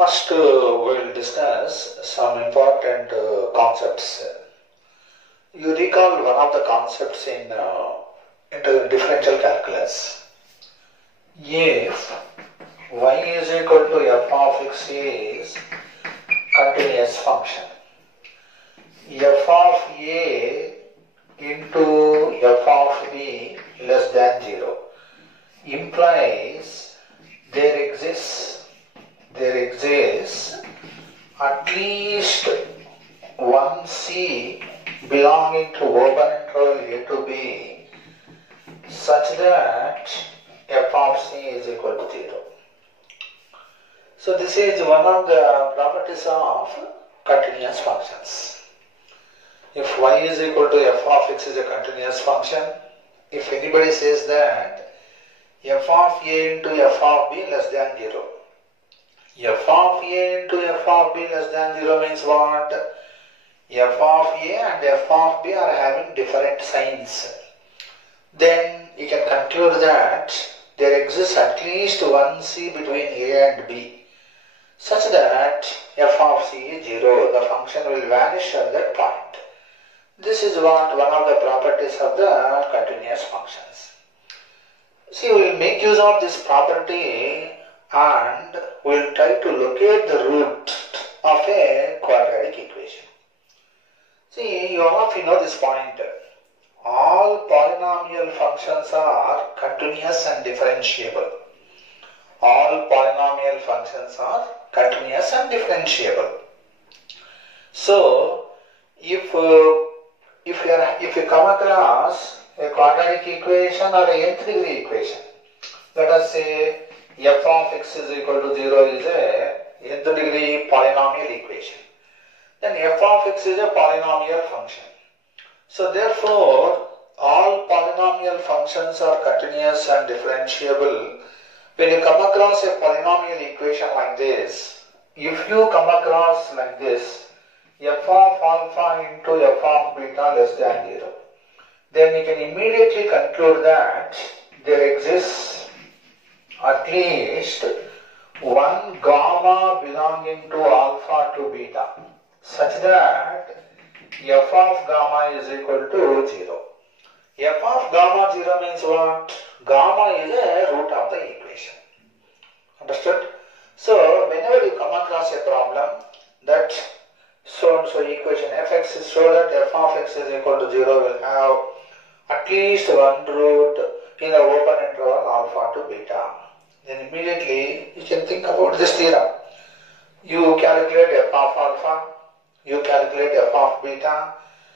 First, we'll discuss some important concepts. You recall one of the concepts in differential calculus. If y is equal to f of x is continuous function, f of a into f of b less than 0 implies there exists at least one c belonging to open interval a to b such that f of c is equal to 0. So this is one of the properties of continuous functions. If y is equal to f of x is a continuous function, if anybody says that f of a into f of b less than 0, f of a into f of b less than 0 means what? F of a and f of b are having different signs. Then you can conclude that there exists at least one c between a and b such that f of c is 0. The function will vanish at that point. This is one of the properties of the continuous functions. See, we will make use of this property and we will try to locate the root of a quadratic equation. See, you all of you know this point. All polynomial functions are continuous and differentiable. All polynomial functions are continuous and differentiable. So, if you come across a quadratic equation or a nth degree equation, let us say f of x is equal to 0 is a nth degree polynomial equation. Then f of x is a polynomial function. So therefore, all polynomial functions are continuous and differentiable. When you come across a polynomial equation like this, if you come across like this, f of alpha into f of beta less than 0, then you can immediately conclude that there exists at least one gamma belonging to alpha to beta such that f of gamma is equal to 0. F of gamma 0 means what? Gamma is a root of the equation. Understood? So, whenever you come across a problem that so and so equation fx is so that f of x is equal to 0 will have at least one root in the open interval alpha to beta, then immediately you can think about this theorem. You calculate f of alpha, you calculate f of beta,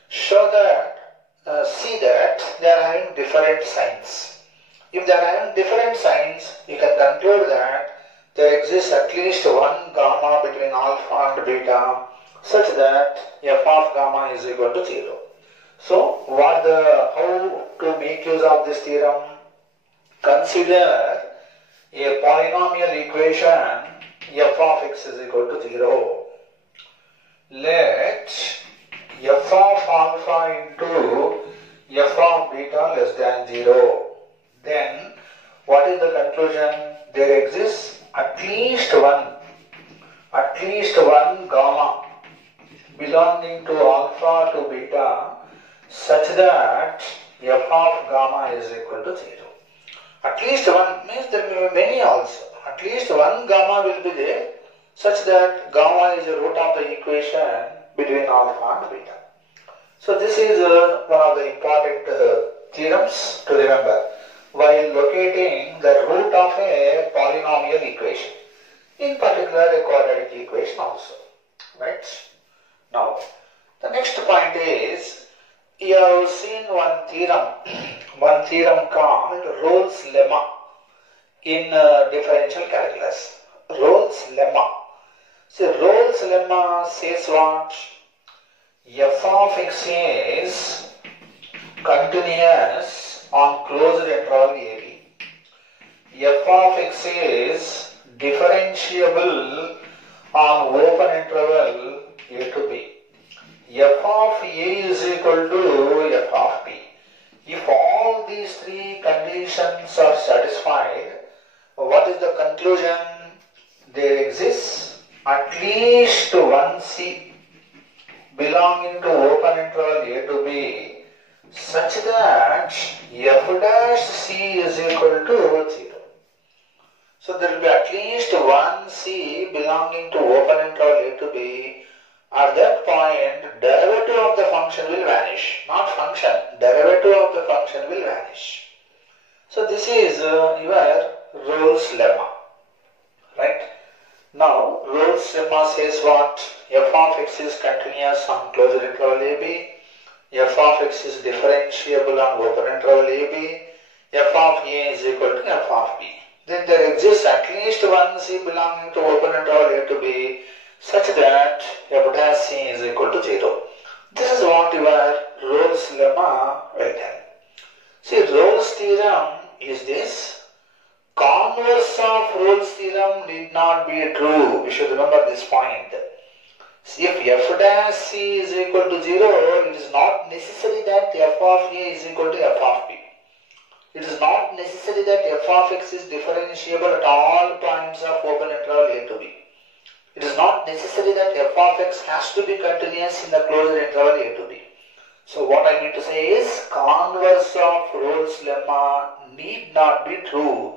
show that, see that they are having different signs. If they are having different signs, you can conclude that there exists at least one gamma between alpha and beta such that f of gamma is equal to 0. So, how to make use of this theorem? Consider a polynomial equation f of x is equal to 0. Let f of alpha into f of beta less than 0. Then, what is the conclusion? There exists at least one gamma belonging to alpha to beta such that f of gamma is equal to 0. At least one means there may be many also. At least one gamma will be there such that gamma is a root of the equation between alpha and beta. So this is one of the important theorems to remember while locating the root of a polynomial equation, in particular a quadratic equation also. Right? Now, the next point is, you have seen one theorem called Rolle's lemma in differential calculus. Rolle's lemma. See, Rolle's lemma says what? F of x is continuous on closed interval AB. F of x is differentiable on open interval A to B. F of A is equal to f of B. If all these three conditions are satisfied, what is the conclusion? There exists at least one C belonging to open interval A to B such that f dash C is equal to 0. So there will be at least one C belonging to open interval A to B. At that point, derivative of the function will vanish. Not function, derivative of the function will vanish. So this is your Rolle's lemma. Right? Now, Rolle's lemma says what? F of x is continuous on closed interval AB. F of x is differentiable on open interval AB. F of A is equal to F of B. Then there exists at least one C belonging to open interval A to B such that f dash C is equal to 0. This is what your Rolle's lemma will tell. See, Rolle's theorem is this. Converse of Rolle's theorem need not be true. We should remember this point. If f dash C is equal to 0, it is not necessary that f of A is equal to f of B. It is not necessary that f of x is differentiable at all points of open interval A to B. It is not necessary that f of x has to be continuous in the closed interval A to B. So what I mean to say is, converse of Rolle's lemma need not be true.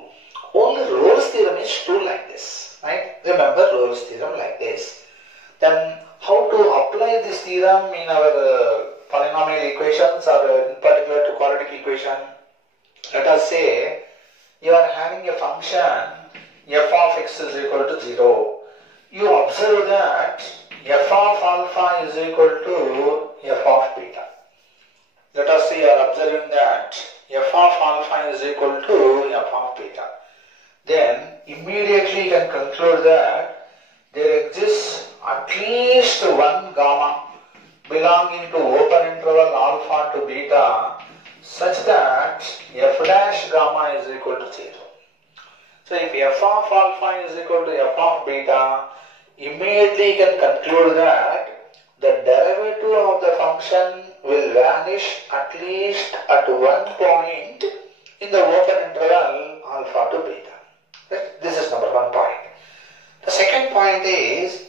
Only Rolle's theorem is true like this. Right? Remember Rolle's theorem like this. Then how to apply this theorem in our polynomial equations, or in particular to quadratic equation? Let us say you are having a function f of x is equal to 0. You observe that f of alpha is equal to f of beta. Let us say you are observing that f of alpha is equal to f of beta. Then immediately you can conclude that there exists at least one gamma belonging to open interval alpha to beta such that f dash gamma is equal to 0. So if f of alpha is equal to f of beta, immediately you can conclude that the derivative of the function will vanish at least at one point in the open interval alpha to beta. Right? This is number one point. The second point is,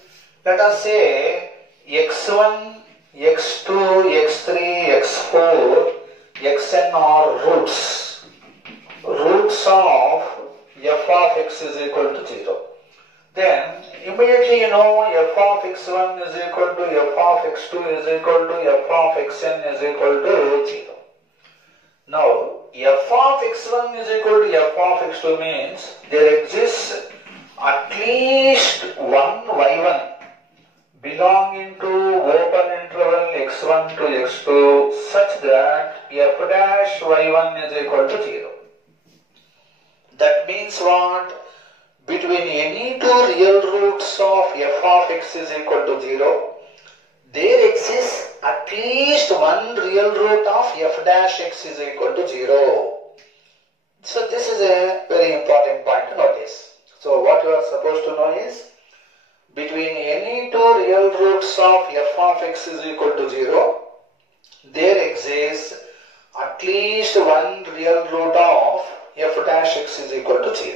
let us say x1, x2, x3, x4, xn are roots of f of x is equal to 0. Then immediately you know f of x1 is equal to f of x2 is equal to f of xn is equal to 0. Now f of x1 is equal to f of x2 means there exists at least one y1 belonging to open interval x1 to x2 such that f dash y1 is equal to 0. That means what? Between any two real roots of f of x is equal to 0, there exists at least one real root of f dash x is equal to 0. So this is a very important point to notice. So what you are supposed to know is, between any two real roots of f of x is equal to 0, there exists at least one real root of f dash x is equal to 0.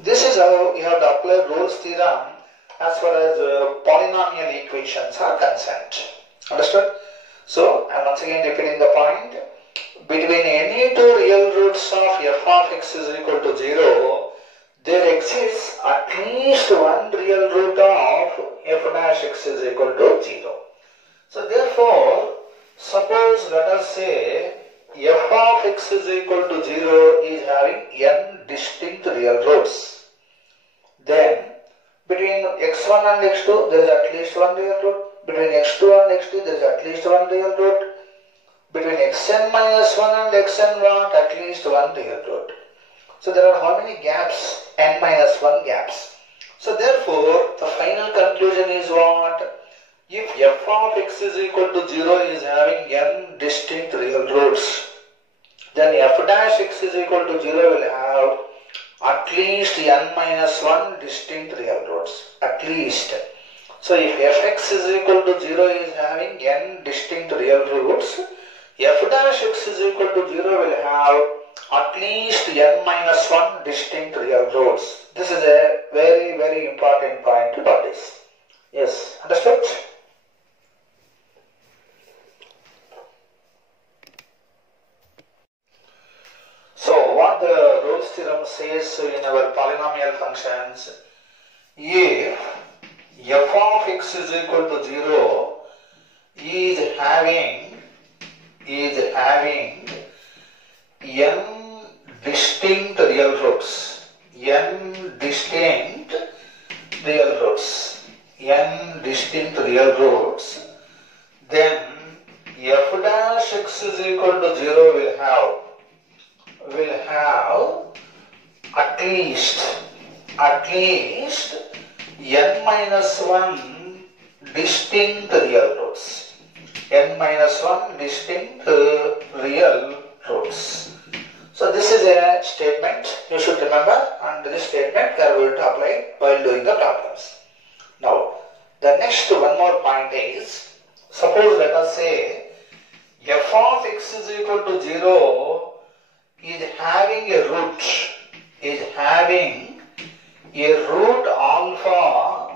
This is how you have to apply Rolle's theorem as far as polynomial equations are concerned. Understood? So, I am once again repeating the point. Between any two real roots of f of x is equal to 0, there exists at least one real root of f dash x is equal to 0. So, therefore, suppose let us say f of x is equal to 0 is having n distinct real roots. Then, between x1 and x2, there is at least one real root. Between x2 and x3, there is at least one real root. Between xn minus 1 and xn what? At least one real root. So, there are how many gaps? N minus 1 gaps. So, therefore, the final conclusion is what? If f of x is equal to 0 is having n distinct real roots, then f dash x is equal to 0 will have at least n minus 1 distinct real roots. At least. So if fx is equal to 0 is having n distinct real roots, f dash x is equal to 0 will have at least n minus 1 distinct real roots. This is a very, very important point to notice. Yes, understood? So what the Rolle's theorem says in our polynomial functions, if f of x is equal to 0 is having n distinct real roots, n distinct real roots, then f dash x is equal to 0 will have at least n minus 1 distinct real roots. N minus 1 distinct real roots. So this is a statement you should remember, and this statement we are going to apply while doing the problems. Now the next one more point is, suppose let us say f of x is equal to 0 is having a root alpha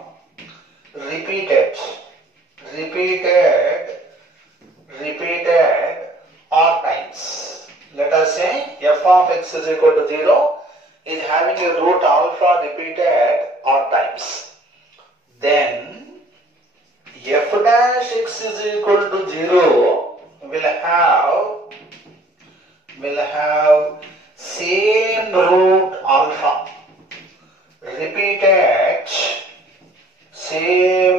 repeated r times. Let us say f of x is equal to 0 is having a root alpha repeated r times. Then f dash x is equal to 0 will have same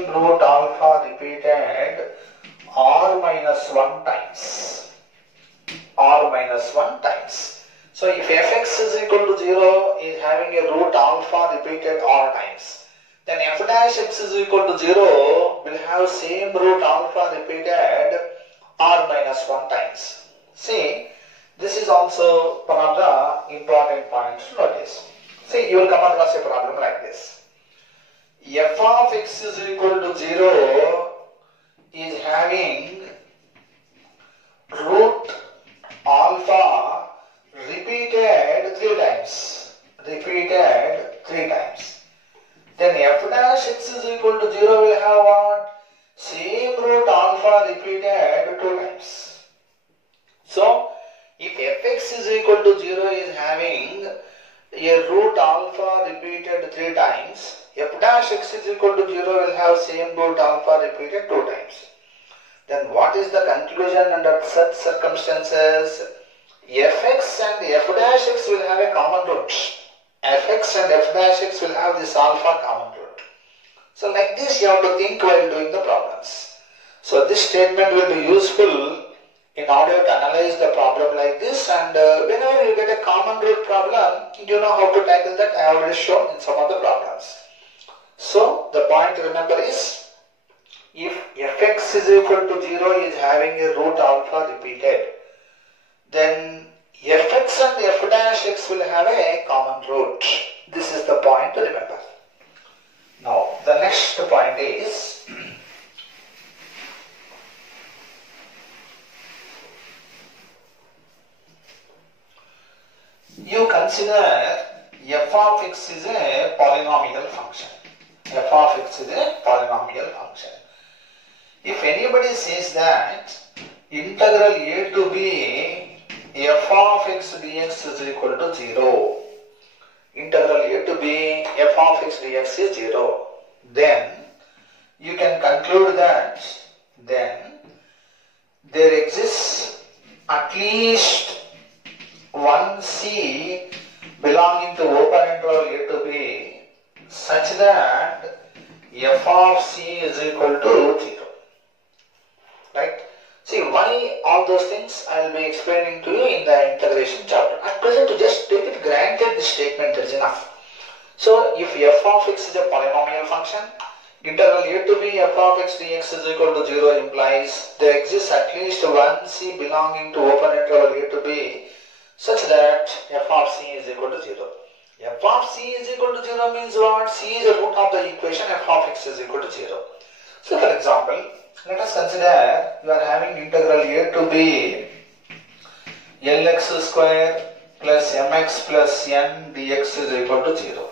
root alpha repeated r minus 1 times. So if fx is equal to 0 is having a root alpha repeated r times, then f dash x is equal to 0 will have same root alpha repeated r minus 1 times. See, this is also one of the important points to notice. See, you will come across a problem like this. F of x is equal to 0 is having root alpha repeated 3 times. Then f dash x is equal to 0 will have what? Same root alpha repeated 2 times. So, if fx is equal to 0 is having a root alpha repeated 3 times, f dash x is equal to 0 will have same root alpha repeated 2 times. Then what is the conclusion under such circumstances? Fx and f dash x will have a common root. Fx and f dash x will have this alpha common root. So like this you have to think while doing the problems. So this statement will be useful in order to analyze the problem like this, and whenever you get a common root problem, you know how to tackle that. I have already shown in some of the problems. So the point to remember is, if fx is equal to 0 is having a root alpha repeated, then fx and f dash x will have a common root. This is the point to remember. Now the next point is, you consider f of x is a polynomial function. F of x is a polynomial function. If anybody says that integral a to b f of x dx is equal to 0, integral a to b f of x dx is 0, then you can conclude that then there exists at least one c belonging to open interval a to b such that f of c is equal to 0. Right? See, why all those things I will be explaining to you in the integration chapter. At present, to just take it granted this statement is enough. So, if f of x is a polynomial function, integral a to b f of x dx is equal to 0 implies there exists at least one c belonging to open interval a to b such that f of c is equal to 0. F of c is equal to 0 means what? C is the root of the equation f of x is equal to 0. So, for example, let us consider you are having integral a to b lx square plus mx plus n dx is equal to 0.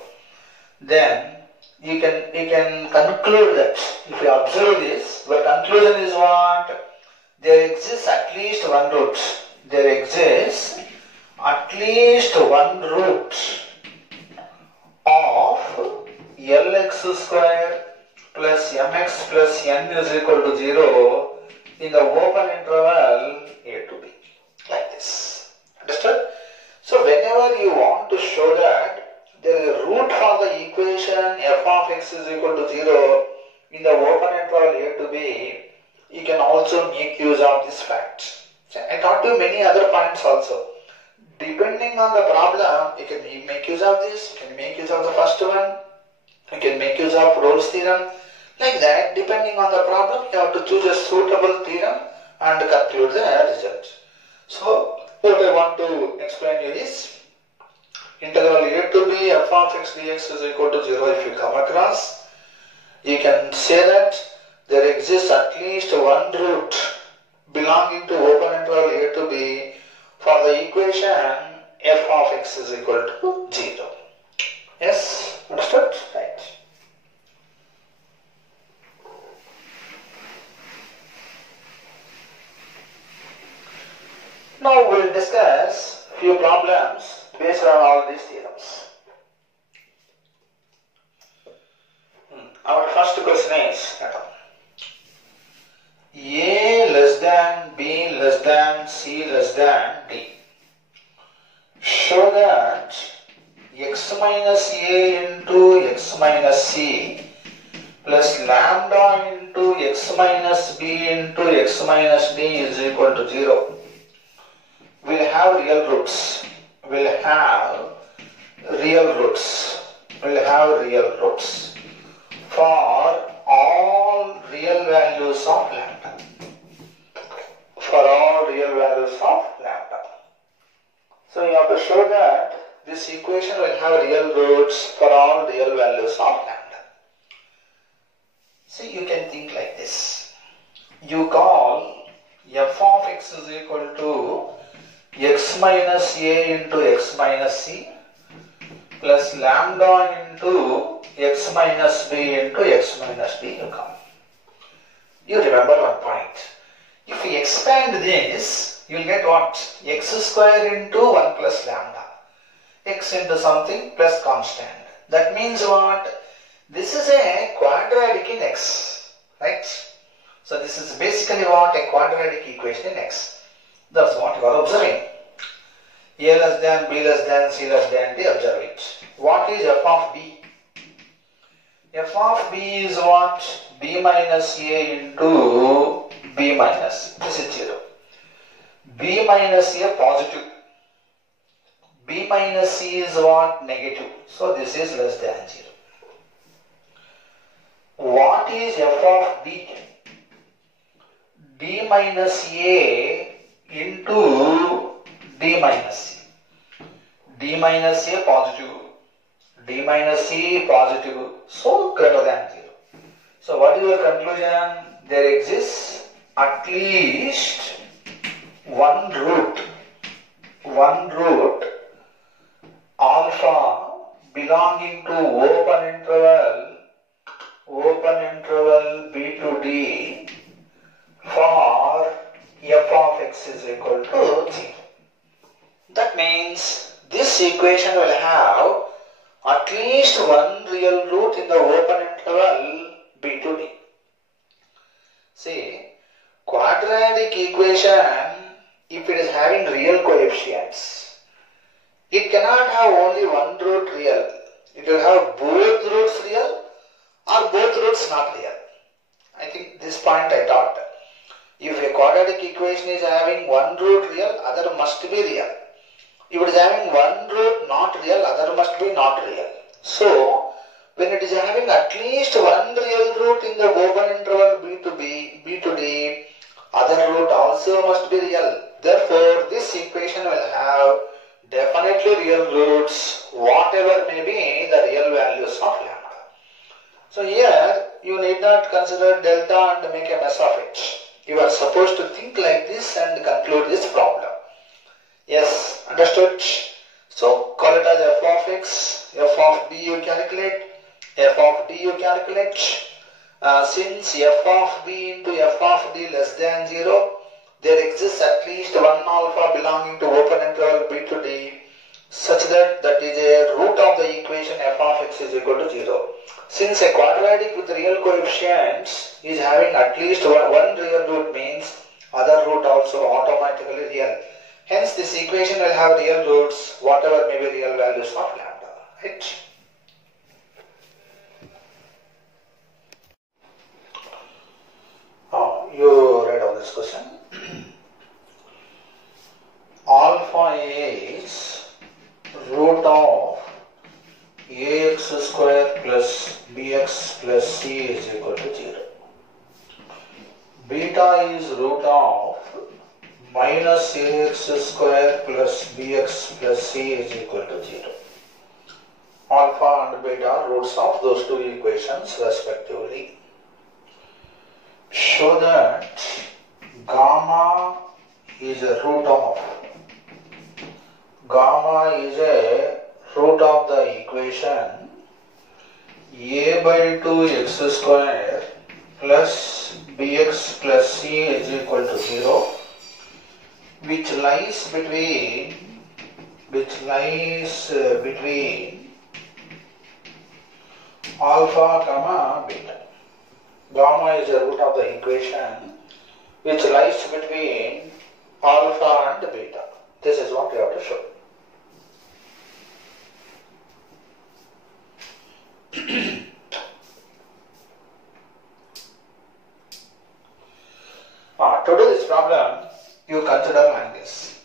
Then you can conclude that if you observe this, the conclusion is what? There exists at least one root. There exists at least one root of Lx square plus mx plus n is equal to 0 in the open interval a to b. Like this. Understood? So whenever you want to show that there is a root for the equation f of x is equal to 0 in the open interval a to b, you can also make use of this fact. I taught you many other points also. Depending on the problem, you can make use of this, you can make use of the first one, you can make use of Rolle's theorem. Like that, depending on the problem, you have to choose a suitable theorem and conclude the result. So, what I want to explain you is integral a to b f of x dx is equal to 0 if you come across. You can say that there exists at least one root belonging to open interval a to b for the equation f of x is equal to 0. Yes, understood? Right. Now we will discuss few problems based on all these theorems. Our first question is A less than B less than C less than D. Show that x minus A into x minus C plus lambda into x minus B into x minus D is equal to 0. Will have real roots. Will have real roots. Will have real roots for all real values of lambda. For all real values of lambda. So you have to show that this equation will have real roots for all real values of lambda. See, you can think like this. You call f of x is equal to x minus a into x minus c plus lambda into x minus b into x minus d. You come. You remember one point. If we expand this, you will get what? X square into 1 plus lambda. X into something plus constant. That means what? This is a quadratic in x. Right? So this is basically what? A quadratic equation in x. That's what you are observing. A less than, B less than, C less than D, observe it. What is f of B? F of B is what? B minus A into B minus. This is 0. B minus A positive. B minus C is what? Negative. So this is less than 0. What is f of D? D minus A into D minus C. D minus A positive. D minus C positive. So greater than 0. So what is your conclusion? There exists at least one root alpha belonging to open interval B to D for f of x is equal to 0. That means this equation will have at least one real root in the open interval B to D. See, quadratic equation, if it is having real coefficients, it cannot have only one root real. It will have both roots real or both roots not real. I think this point I taught. If a quadratic equation is having one root real, other must be real. If it is having one root not real, other must be not real. So, when it is having at least one real root in the open interval B to D, other root also must be real. Therefore, this equation will have definitely real roots, whatever may be the real values of lambda. So here, you need not consider delta and make a mess of it. You are supposed to think like this and conclude this problem. Yes, understood? So call it as f of x, f of b you calculate, f of d you calculate. Since f of b into f of d less than 0, there exists at least one alpha belonging to open interval b to d such that that is a root of the equation f of x is equal to 0. Since a quadratic with real coefficients is having at least one real root means other root also automatically real. Hence this equation will have real roots whatever may be real values of lambda. Right? You read on this question. Alpha is root of ax square plus bx plus c is equal to 0. Beta is root of minus ax square plus bx plus c is equal to 0. Alpha and beta are roots of those two equations respectively. Show that gamma is a root of the equation a by 2x square plus bx plus c is equal to 0, which lies between alpha comma beta. Gamma is the root of the equation which lies between alpha and beta. This is what you have to show. To do this problem, you consider like this.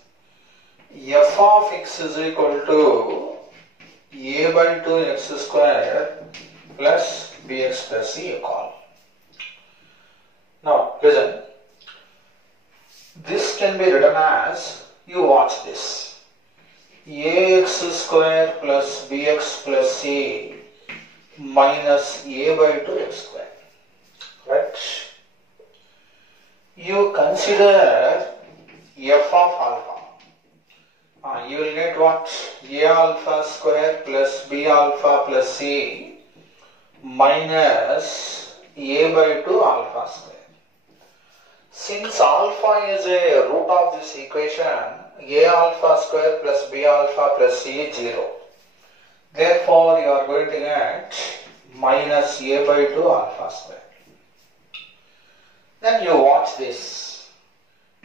F of x is equal to a by 2x square plus bx plus c you call. Now listen, this can be written as, you watch this, ax square plus bx plus c minus a by 2x square. Right? You consider f of alpha. You will get what? A alpha square plus b alpha plus c minus a by 2 alpha square. Since alpha is a root of this equation, a alpha square plus b alpha plus c is 0. Therefore, you are going to get minus a by 2 alpha square. Then you watch this.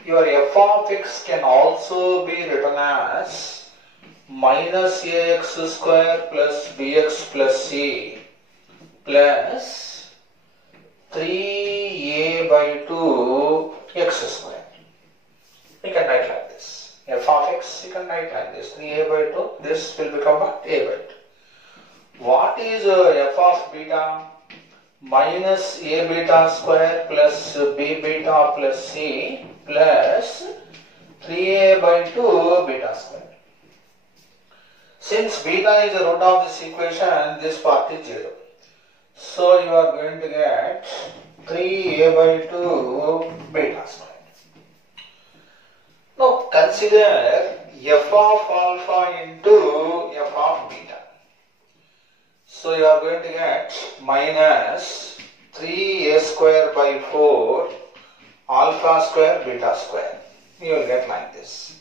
Your f of x can also be written as minus ax square plus bx plus c plus 3a by 2 x square. You can write like this. F of x, you can write like this. 3a by 2, this will become what? A by 2. What is f of beta? Minus a beta square plus b beta plus c plus 3a by 2 beta square. Since beta is the root of this equation, this part is 0. So you are going to get 3a by 2 beta square. Now consider f of alpha into f of beta. So you are going to get minus 3a square by 4 alpha square beta square. You will get like this.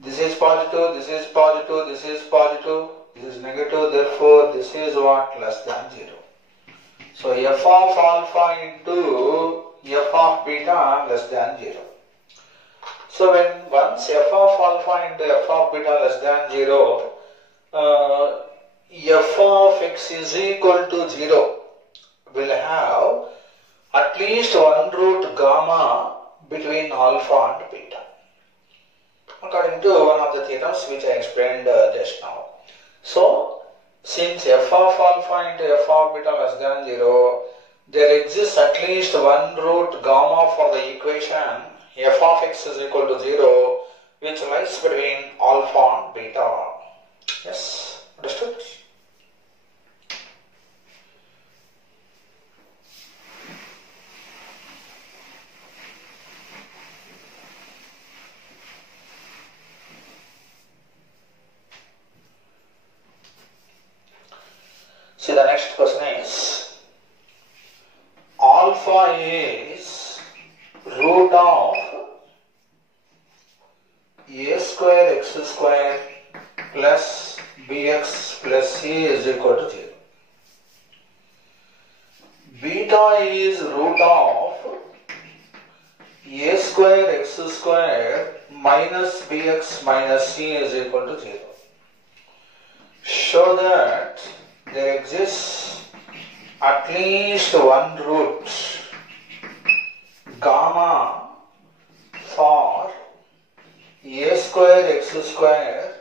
This is positive, this is positive, this is positive, this is negative, therefore this is what? Less than 0. So f of alpha into f of beta less than 0. So when once f of alpha into f of beta less than 0, f of x is equal to 0 will have at least one root gamma between alpha and beta, according to one of the theorems which I explained just now. So since f of alpha into f of beta less than 0, there exists at least one root gamma for the equation f of x is equal to 0, which lies between alpha and beta. Yes, understood? See, the next question is, alpha is root of a square x square plus bx plus c is equal to 0. Beta is root of a square x square minus bx minus c is equal to 0. Show that there exists at least one root gamma for a square x square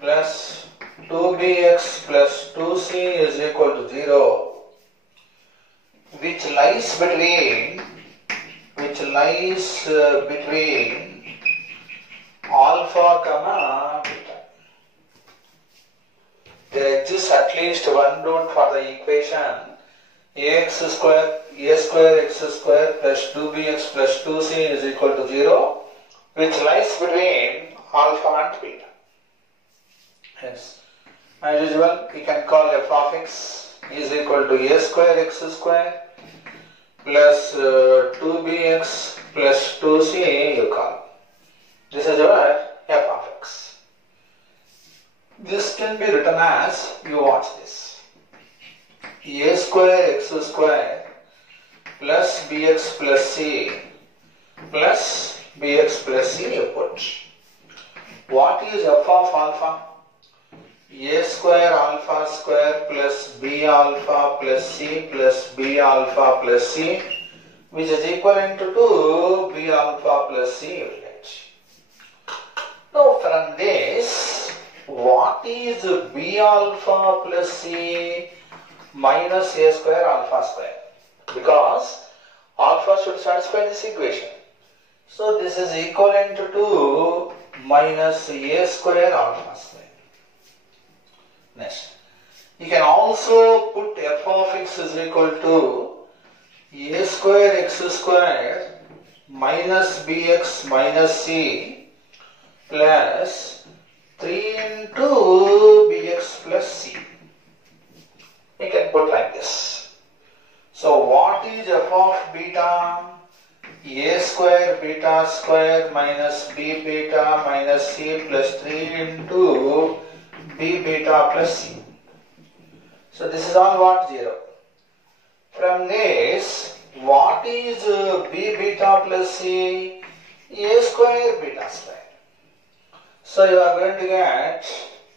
plus 2bx plus 2c is equal to 0, which lies between alpha comma beta. There exists at least one root for the equation a square x square plus 2bx plus 2c is equal to 0, which lies between alpha and beta. Yes. As usual, we can call f of x is equal to a square x square plus 2bx plus 2c you call. This is your f of x. This can be written as, you watch this, a square x square plus bx plus c plus bx plus c you put. What is f of alpha? A square alpha square plus b alpha plus c plus b alpha plus c, which is equivalent to b alpha plus c you get. Now from this, what is b alpha plus c minus a square alpha square? Because alpha should satisfy this equation. So this is equivalent to minus a square alpha square. Next, you can also put f of x is equal to a square x square minus bx minus c plus 3 into bx plus c. You can put like this. So what is f of beta? A square beta square minus b beta minus c plus 3 into b beta plus c. So this is all what? 0. From this, what is b beta plus c? A square beta square. So you are going to get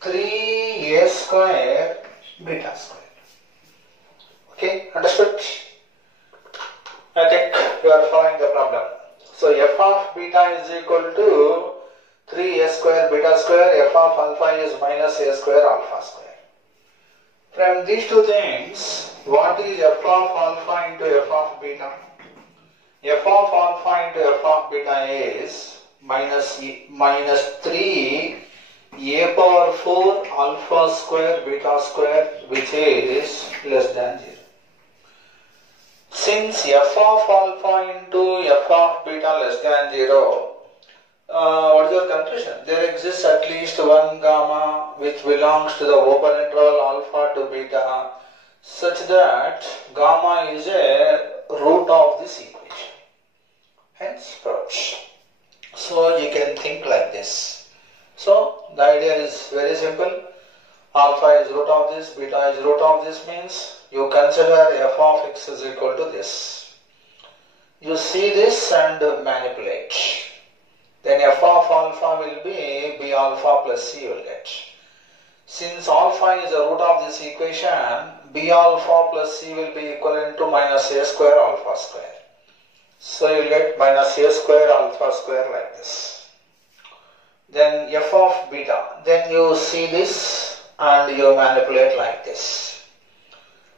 3a square beta square. Okay, understood? I think you are following the problem. So f of beta is equal to 3a square beta square, f of alpha is minus a square alpha square. From these two things, what is f of alpha into f of beta? F of alpha into f of beta is minus 3 a power 4 alpha square beta square, which is less than 0. Since f of alpha into f of beta less than 0, what is your conclusion? There exists at least one gamma which belongs to the open interval alpha to beta, such that gamma is a root of this equation. Hence, approach. So you can think like this. So the idea is very simple. Alpha is root of this, beta is root of this, means you consider f of x is equal to this. You see this and manipulate. Then f of alpha will be b alpha plus c you will get. Since alpha is a root of this equation, b alpha plus c will be equivalent to minus a square alpha square. So you will get minus a square alpha square like this. Then f of beta, then you see this and you manipulate like this.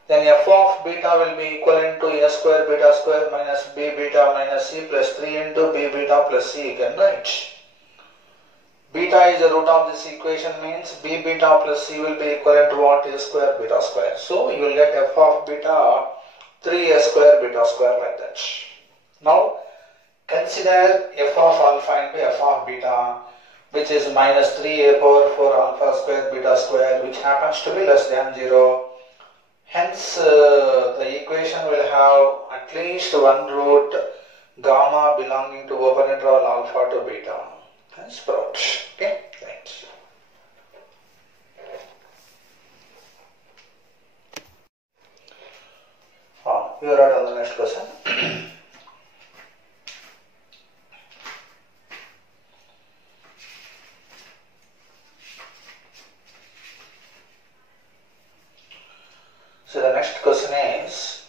Then f of beta will be equivalent to a square beta square minus b beta minus c plus 3 into b beta plus c you can write. Beta is the root of this equation, means b beta plus c will be equivalent to what? A square beta square. So you will get f of beta 3a square beta square like that. Now consider f of alpha into f of beta. which is minus 3a power 4 alpha square beta square, which happens to be less than 0. Hence, the equation will have at least one root gamma belonging to open interval alpha to beta. Hence, brought. Okay, right. We are on the next question. So the next question is,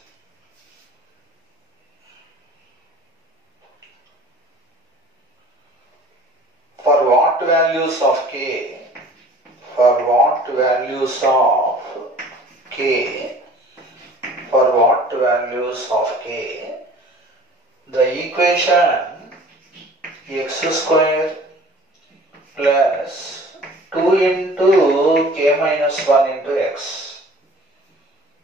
for what values of k, for what values of k, the equation x square plus 2 into k minus 1 into x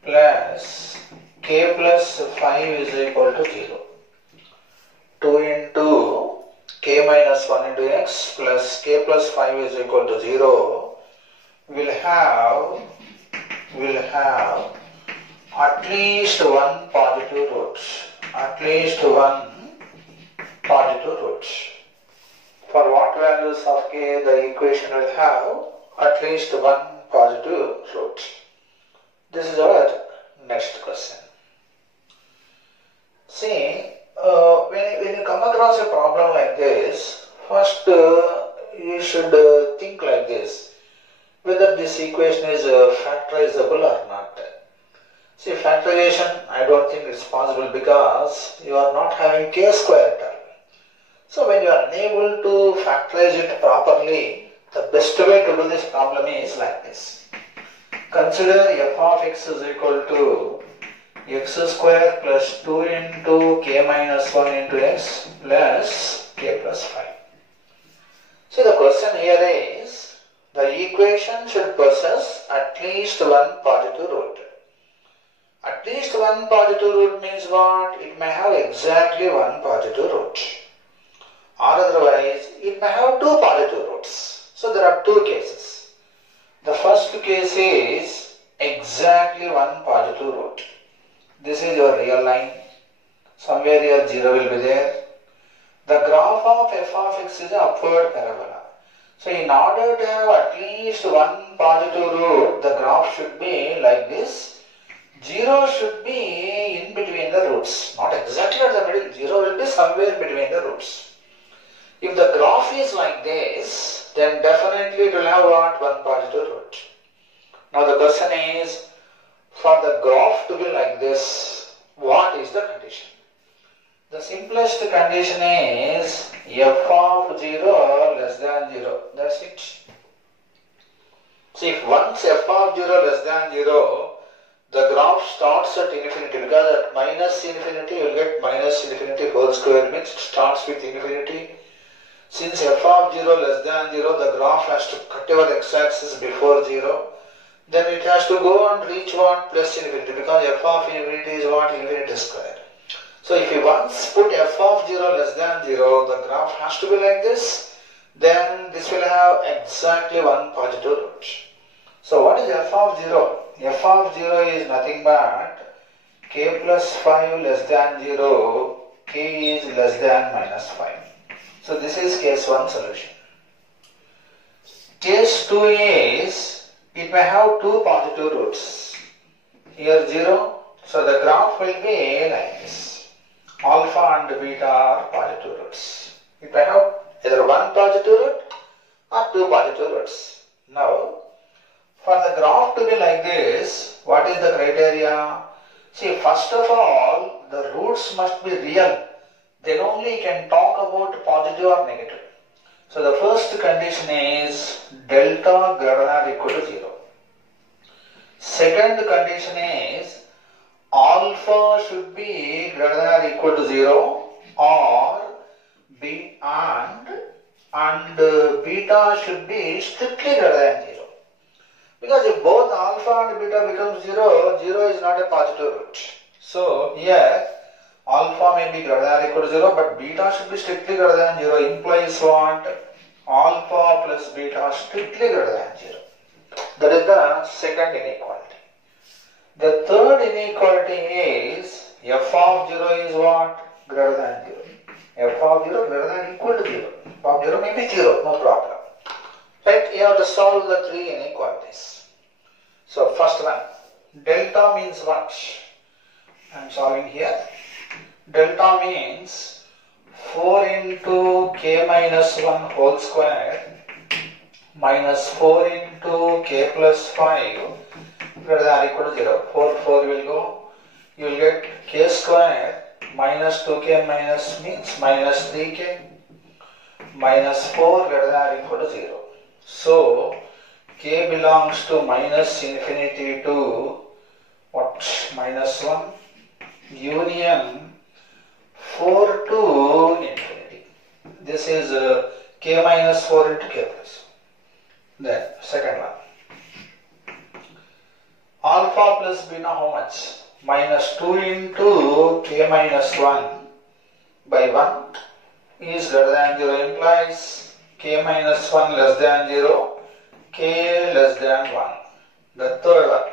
plus k plus 5 is equal to 0. 2 into k minus 1 into x plus k plus 5 is equal to 0 will have at least one positive root. For what values of k, the equation will have at least one positive root. This is our next question. See, when you come across a problem like this, first you should think like this, whether this equation is factorizable or not. See, factorization, I don't think it's possible because you are not having k square term. So when you are unable to factorize it properly, the best way to do this problem is like this. Consider f of x is equal to x square plus 2 into k minus 1 into x plus k plus 5. So the question here is, the equation should possess at least one positive root. At least one positive root means what? It may have exactly one positive root. Or otherwise, it may have two positive roots. So there are two cases. The first case is exactly one positive root. This is your real line. Somewhere here 0 will be there. The graph of f of x is an upward parabola. So in order to have at least one positive root, the graph should be like this. 0 should be in between the roots, not exactly at the middle. 0 will be somewhere between the roots. If the graph is like this, then definitely it will have what? One positive root. Now the question is, for the graph to be like this, what is the condition? The simplest condition is f of 0 less than 0. That's it. See, if once f of 0 less than 0, the graph starts at infinity, because at minus infinity you will get minus infinity whole square, means it starts with infinity. Since f of 0 less than 0, the graph has to cut over x-axis before 0. Then it has to go and reach what? Plus infinity, because f of infinity is what? Infinity square. So if you once put f of 0 less than 0, the graph has to be like this. Then this will have exactly one positive root. So what is f of 0? F of 0 is nothing but k plus 5 less than 0, k is less than minus 5. So this is case 1 solution. Case 2 is, it may have two positive roots. Here 0, so the graph will be like this. Alpha and beta are positive roots. It may have either one positive root or two positive roots. Now, for the graph to be like this, what is the criteria? See, first of all, the roots must be real. Then only you can talk about positive or negative. So the first condition is delta greater than or equal to 0. Second condition is alpha should be greater than or equal to 0 or and beta should be strictly greater than 0. Because if both alpha and beta becomes 0, 0 is not a positive root. So here alpha may be greater than or equal to 0, but beta should be strictly greater than 0 implies what? alpha plus beta strictly greater than 0. That is the second inequality. The third inequality is f of 0 is what? Greater than 0. F of 0 greater than equal to 0. F of 0 may be 0, no problem. Right? You have to solve the three inequalities. So first one, delta means what? I am solving here. Delta means 4 into k minus 1 whole square minus 4 into k plus 5 greater than or equal to 0. 4 will go. You will get k square minus 2k minus means minus 3k minus 4 greater than or equal to 0. So k belongs to minus infinity to what? Minus 1 union 4 to infinity. This is k minus 4 into k plus. Then second one. Alpha plus beta how much? Minus 2 into k minus 1 by 1 is greater than 0 implies k minus 1 less than 0, k less than 1. The third one.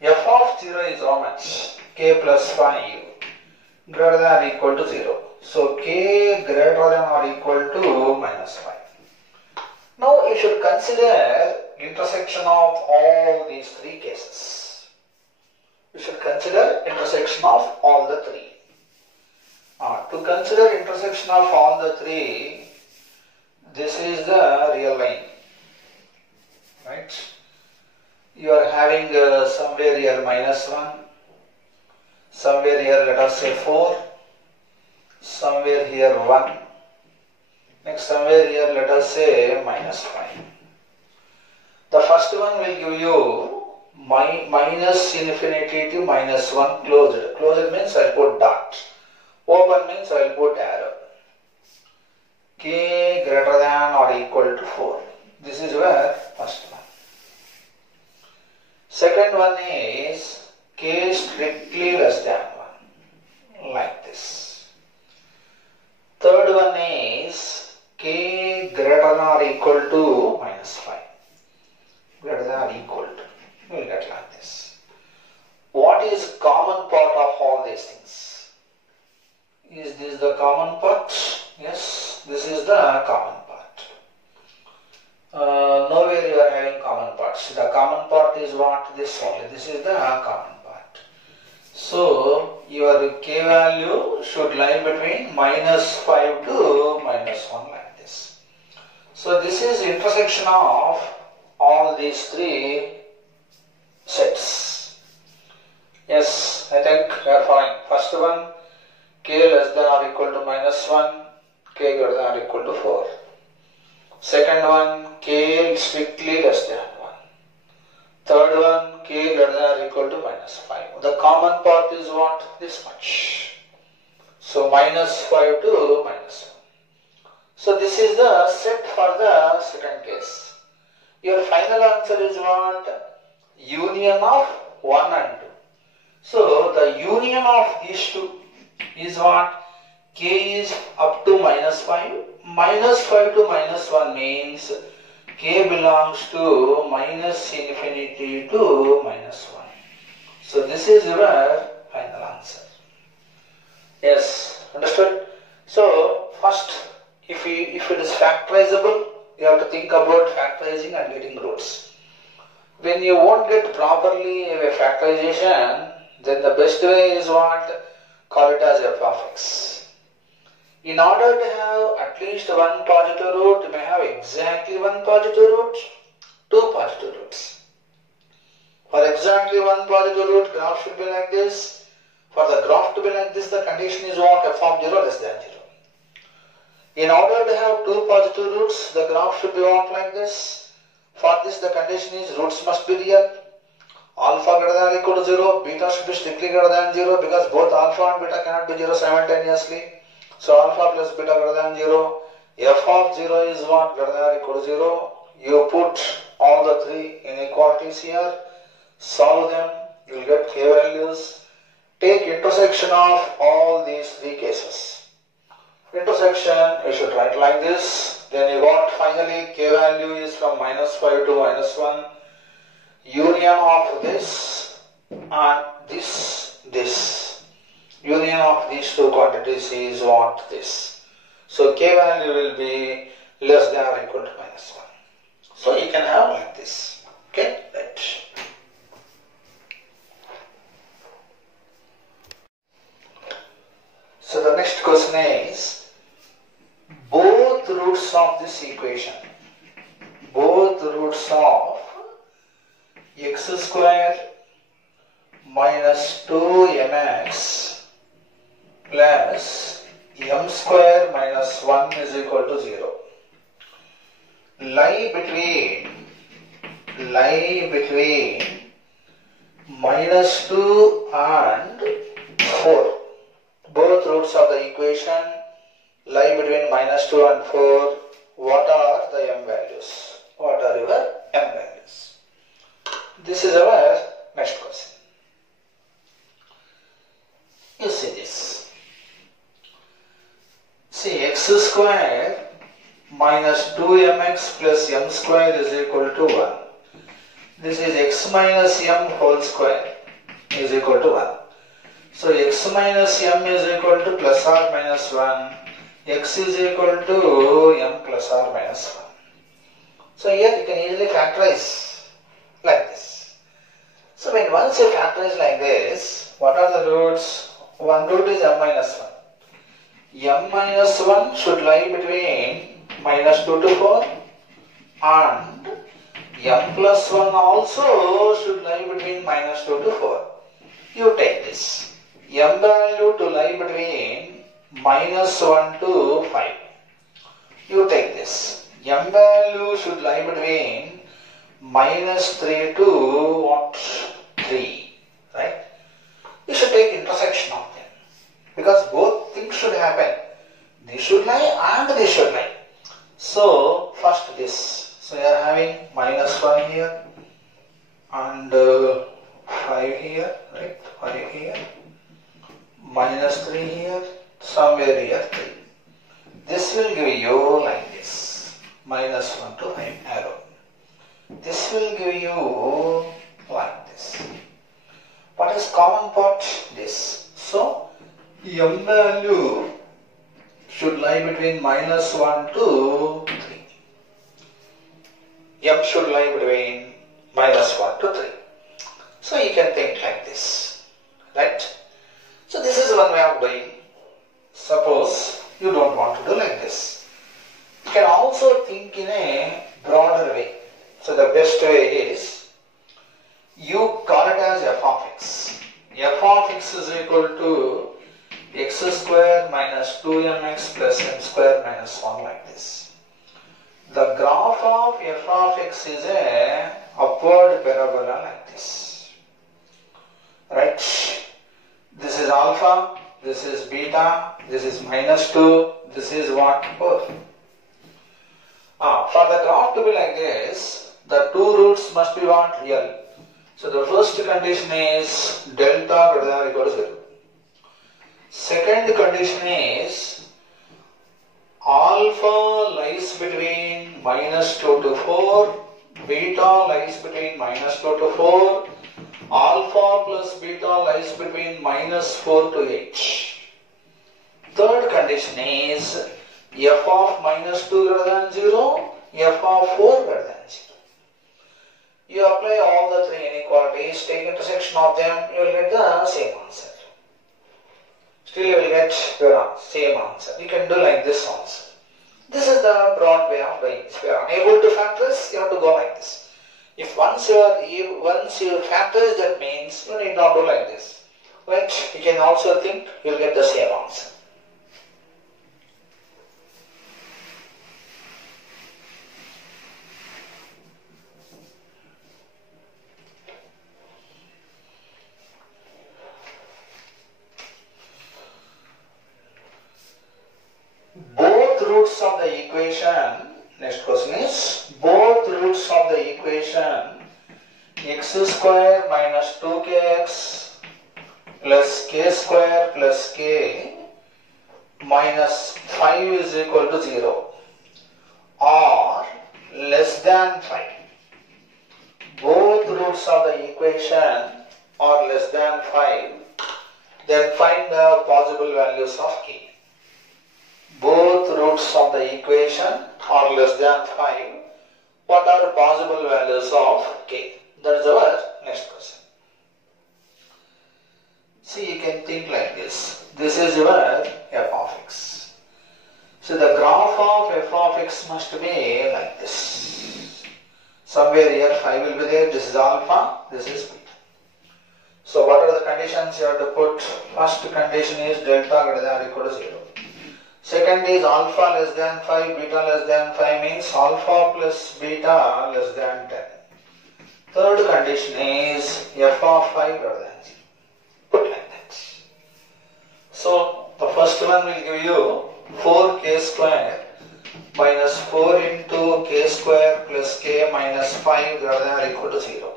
F of 0 is how much? K plus 5 greater than or equal to 0. So k greater than or equal to minus 5. Now you should consider intersection of all these three cases. You should consider intersection of all the three. To consider intersection of all the three, this is the real line. Right? You are having somewhere here minus 1, somewhere here let us say 4, somewhere here 1, next somewhere here let us say minus 5. The first one will give you minus infinity to minus 1 closed. Closed means I will put dot. Open means I will put arrow. K greater than or equal to 4. This is where first one. Second one is k strictly less than 1. Like this. Third one is k greater than or equal to minus 5. Greater than or equal to. You will get like this. What is common part of all these things? Is this the common part? Yes, this is the common part. Nowhere you are having common parts. The common part is what? This only. This is the common part. So your k value should lie between minus 5 to minus 1 like this. So this is intersection of all these three sets. Yes, I think we are fine. First one, k less than or equal to minus 1, k greater than or equal to 4. Second one, k strictly less than 1. Third one, k greater than or equal to minus 5. The common part is what? This much. So minus 5 to minus 1. So this is the set for the second case. Your final answer is what? Union of 1 and 2. So the union of these two is what? K is up to minus 5. Minus 5 to minus 1 means k belongs to minus infinity to minus 1. So this is your final answer. Yes, understood? So first, if it is factorizable, you have to think about factorizing and getting roots. When you won't get properly a factorization, then the best way is what? Call it as f of x. In order to have at least one positive root, you may have exactly one positive root, two positive roots. For exactly one positive root, graph should be like this. For the graph to be like this, the condition is what? F of 0 less than 0. In order to have two positive roots, the graph should be what? Like this. For this, the condition is roots must be real. Alpha greater than or equal to 0, beta should be strictly greater than 0 because both alpha and beta cannot be 0 simultaneously. So alpha plus beta greater than 0. F of 0 is what? Greater than or equal to 0. You put all the three inequalities here, solve them, you will get k values. Take intersection of all these three cases. Intersection, you should write like this. Then you got finally k value is from -5 to -1. Union of this and this. Union of these two quantities is what? This. So k value will be less than or equal to -1. So you can have like this. Okay, right. So the next question is, both roots of this equation, both roots of x square minus 2mx plus m square minus 1 is equal to 0 lie between -2 and 4. Both roots of the equation lie between -2 and 4. What are the m values? What are your m values? This is our next question. You see this. See, x square minus 2mx plus m square is equal to 1. This is x minus m whole square is equal to 1. So x minus m is equal to plus or minus 1. X is equal to m plus or minus 1. So here you can easily factorize like this. So when once you factorize like this, what are the roots? One root is m minus 1. M minus 1 should lie between -2 to 4 and m plus 1 also should lie between -2 to 4. You take this. M value to lie between -1 to 5. You take this. M value should lie between -3 to what? 3. Right? You should take intersection of them. Because both things should happen. They should lie and they should lie. So, first this. So, you are having -1 here and 5 here, right? 5 here. -3 here, somewhere here 3. This will give you like this. -1 to 5 arrow. This will give you like this. What is common part? This. So, m value should lie between -1 to 3. M should lie between -1 to 3. So you can think like this, right? So this is one way of doing. Suppose you don't want to do like this. You can also think in a broader way. So the best way is, you call it as f of x. F of x is equal to x square minus 2mx plus m square minus 1 like this. The graph of f of x is a upward parabola like this. Right? This is alpha, this is beta, this is -2, this is what? 4. For the graph to be like this, the two roots must be what? Real. So the first condition is delta greater than or equal to 0. Second condition is alpha lies between -2 to 4, beta lies between -2 to 4, alpha plus beta lies between -4 to 8. Third condition is f of -2 greater than 0, f of 4 greater than 0. You apply all the three inequalities, take intersection of them, you will get the same answer. Still you will get your same answer. You can do like this answer. This is the broad way of doing. If you are unable to factorize, you have to go like this. If once you factorize, that means you need not do like this. Right? You can also think you will get the same answer. Both roots of the equation, next question is, both roots of the equation x square minus 2kx plus k square plus k minus 5 is equal to 0 or less than 5. Both roots of the equation are less than 5. Then find the possible values of k. Both roots of the equation are less than 5. What are the possible values of k? That is our next question. See, you can think like this. This is your f of x. So the graph of f of x must be like this. Somewhere here 5 will be there. This is alpha, this is beta. So what are the conditions you have to put? First condition is delta greater than or equal to 0. Second is alpha less than 5, beta less than 5 means alpha plus beta less than 10. Third condition is f of 5 greater than 0. Put like that. So the first one will give you 4k square minus 4 into k square plus k minus 5 greater than or equal to 0.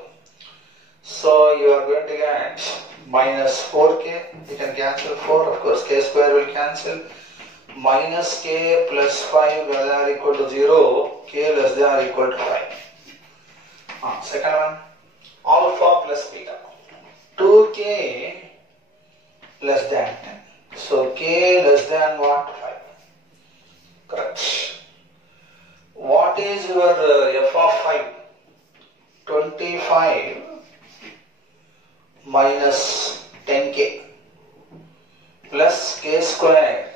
So you are going to get minus 4k, you can cancel 4, of course k square will cancel, minus k plus 5 greater than or equal to 0, k less than or equal to 5. Second one, alpha plus beta, 2k less than 10. So k less than what? 5. Correct. What is your f of 5? 25 minus 10k plus k square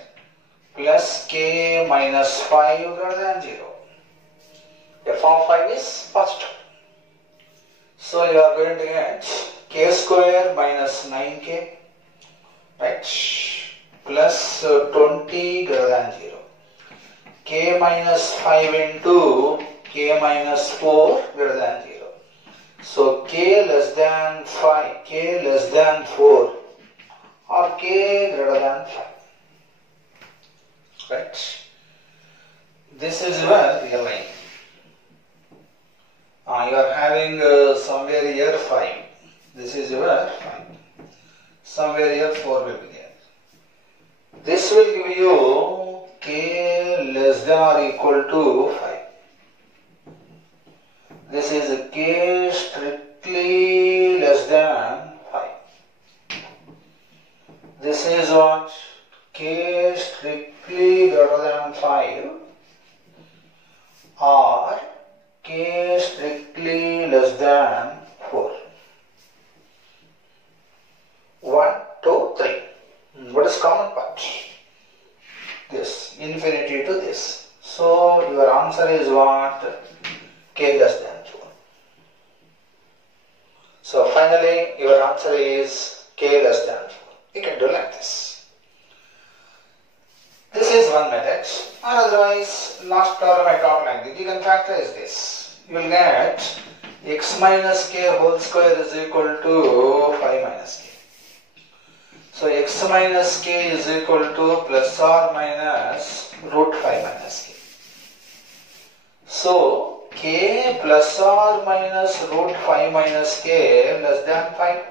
plus k minus 5 greater than 0. f of 5 is positive. So you are going to get k square minus 9k, right, plus 20 greater than 0. K minus 5 into k minus 4 greater than 0. So k less than 5, k less than 4 or k greater than 5. Right? This is your real line. You are having somewhere here 5. This is your 5. Somewhere here 4 will be there. This will give you k less than or equal to 5. This is k strictly less than 5. This is what? K strictly greater than 5 or k strictly less than 4. 1, 2, 3. What is common part? This, infinity to this. So your answer is what? K less than 4. So finally your answer is k less than 4. You can do like this. This is one method, or otherwise last problem I talked like this. You can factorize this. You will get x minus k whole square is equal to 5 minus k. So x minus k is equal to plus or minus root 5 minus k. So k plus or minus root 5 minus k less than 5.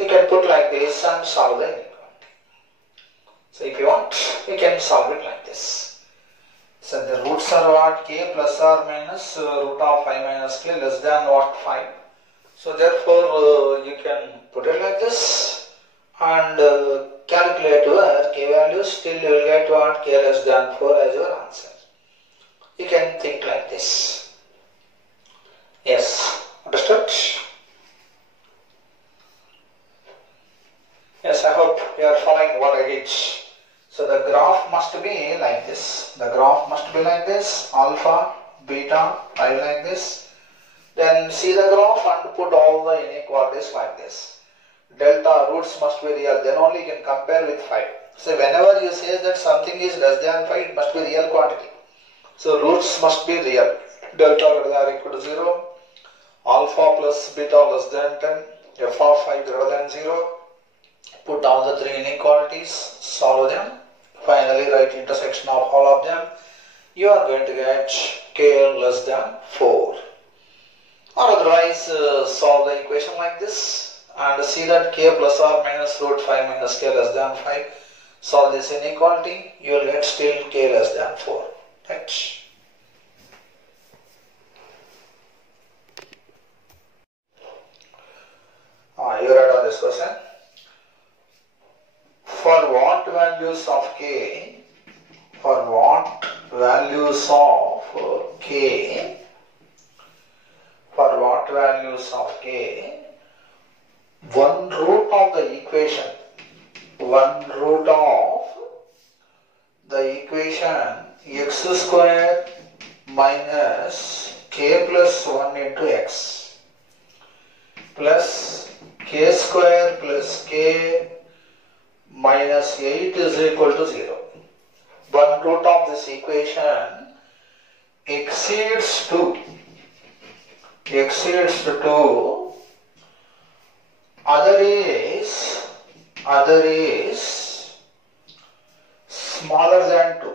You can put like this and solve the inequality. So if you want, you can solve it like this. So the roots are what? K plus or minus root of 5 minus k less than what? 5. So therefore you can put it like this and calculate your k values. Still you will get what? K less than 4 as your answer. You can think like this. Yes, understood? Yes, I hope you are following what I did. So the graph must be like this. The graph must be like this. Alpha, beta, 5 like this. Then see the graph and put all the inequalities like this. Delta roots must be real. Then only you can compare with 5. So whenever you say that something is less than 5, it must be real quantity. So roots must be real. Delta greater than or equal to 0. Alpha plus beta less than 10. F of 5 greater than 0. Put all the 3 inequalities, solve them, finally write intersection of all of them. You are going to get k less than 4. Or otherwise solve the equation like this and see that k plus or minus root 5 minus k less than 5. Solve this inequality, you will get still k less than 4. Right. You read on this question. For what values of k? For what values of k? For what values of k? One root of the equation. One root of the equation x square minus k plus 1 into x plus k square plus k minus 8 is equal to 0. One root of this equation exceeds 2. Exceeds to 2. Other is smaller than 2.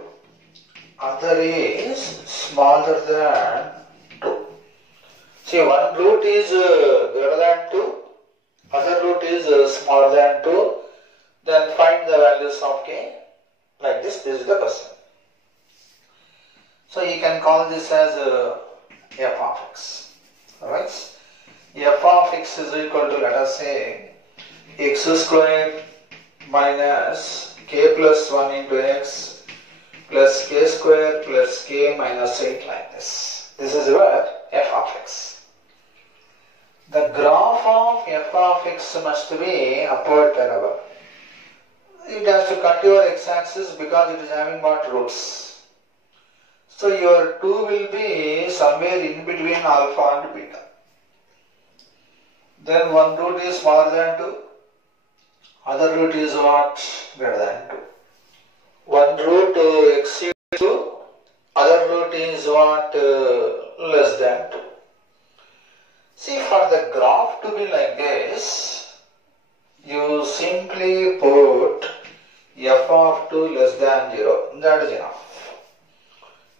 Other is smaller than 2. See, one root is greater than 2. Other root is smaller than 2. Then find the values of k. Like this. This is the question. So you can call this as f of x. Alright. F of x is equal to, let us say, x square minus k plus 1 into x plus k square plus k minus 8, like this. This is your f of x. The graph of f of x must be upward parallel. It has to cut your x-axis because it is having got roots. So your 2 will be somewhere in between alpha and beta. Then one root is smaller than 2. Other root is what? Greater than 2. One root exceeds 2. Other root is what? Less than 2. See, for the graph to be like this, you simply put f of 2 less than 0. That is enough.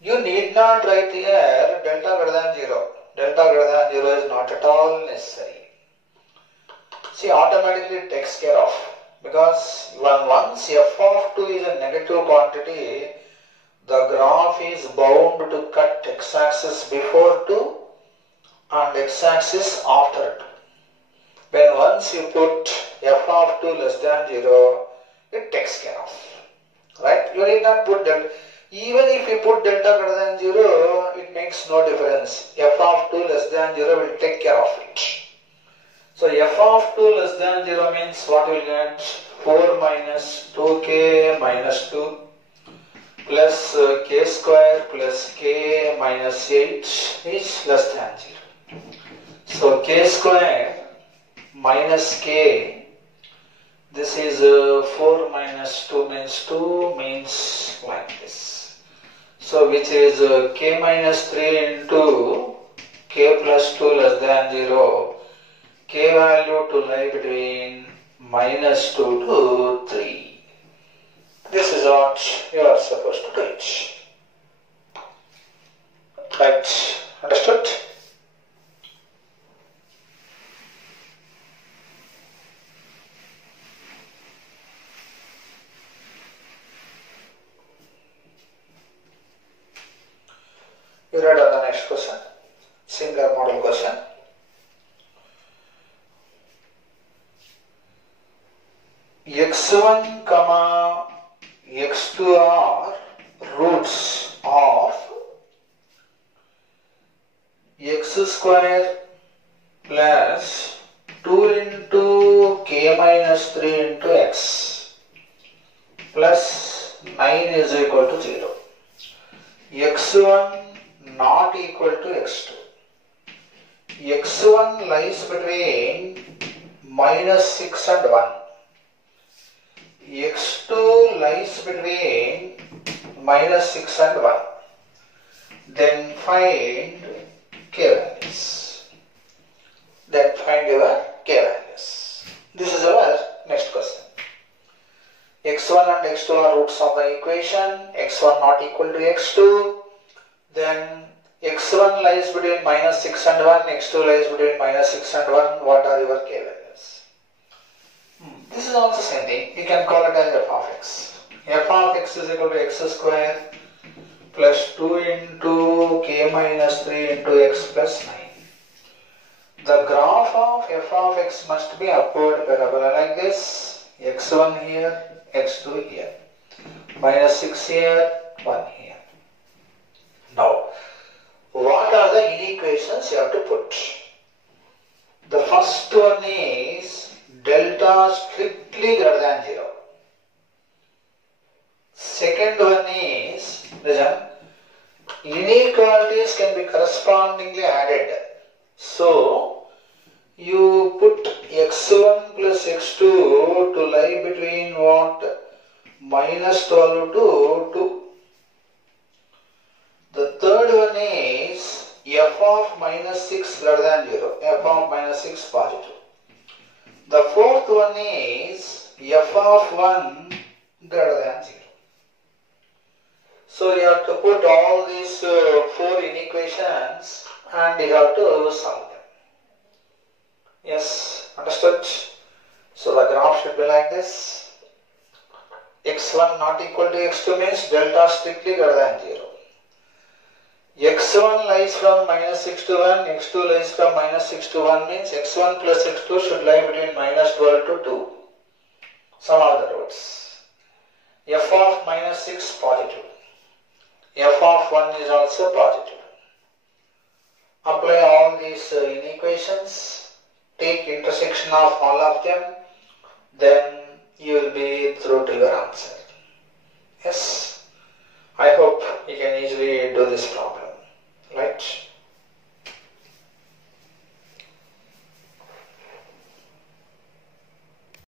You need not write here delta greater than 0. Delta greater than 0 is not at all necessary. See, automatically it takes care of. Because once f of 2 is a negative quantity, the graph is bound to cut x-axis before 2 and x-axis after 2. When once you put f of 2 less than 0, it takes care of. Right? You need not put delta. Even if you put delta greater than 0, it makes no difference. F of 2 less than 0 will take care of it. So f of 2 less than 0 means what will get? 4 minus 2k minus 2 plus k square plus k minus 8 is less than 0. So k square minus k, this is 4 minus 2 means like this. So which is k minus 3 into k plus 2 less than 0. K value to lie between minus 2 to 3. This is what you are supposed to do it. Right? Understood? You read on the next question. Similar model question. x1, x2 are roots of x square plus 2 into k minus 3 into x plus 9 is equal to 0. x1 not equal to x2. x1 lies between minus 6 and 1. x2 lies between minus 6 and 1. Then find k values. Then find your k values. This is our next question. x1 and x2 are roots of the equation. x1 not equal to x2. Then x1 lies between minus 6 and 1. x2 lies between minus 6 and 1. What are your k values? This is also same thing. You can call it as f of x. f of x is equal to x square plus 2 into k minus 3 into x plus 9. The graph of f of x must be upward parabola like this. X1 here, x2 here. Minus 6 here, 1 here. Now, what are the inequations you have to put? The first one is delta strictly greater than 0. Second one is, listen, inequalities can be correspondingly added. So, you put x1 plus x2 to lie between what? Minus 12 to 2. The third one is f of minus 6 greater than 0. F of minus 6 positive. The fourth one is f of 1 greater than 0. So you have to put all these 4 inequations and you have to solve them. Yes, understood? So the graph should be like this. x1 not equal to x2 means delta strictly greater than 0. x1 lies from minus 6 to 1, x2 lies from minus 6 to 1 means x1 plus x2 should lie between minus 12 to 2. Some other words. f of minus 6 positive. F of 1 is also positive. Apply all these inequations, take intersection of all of them, then you will be through to your answer.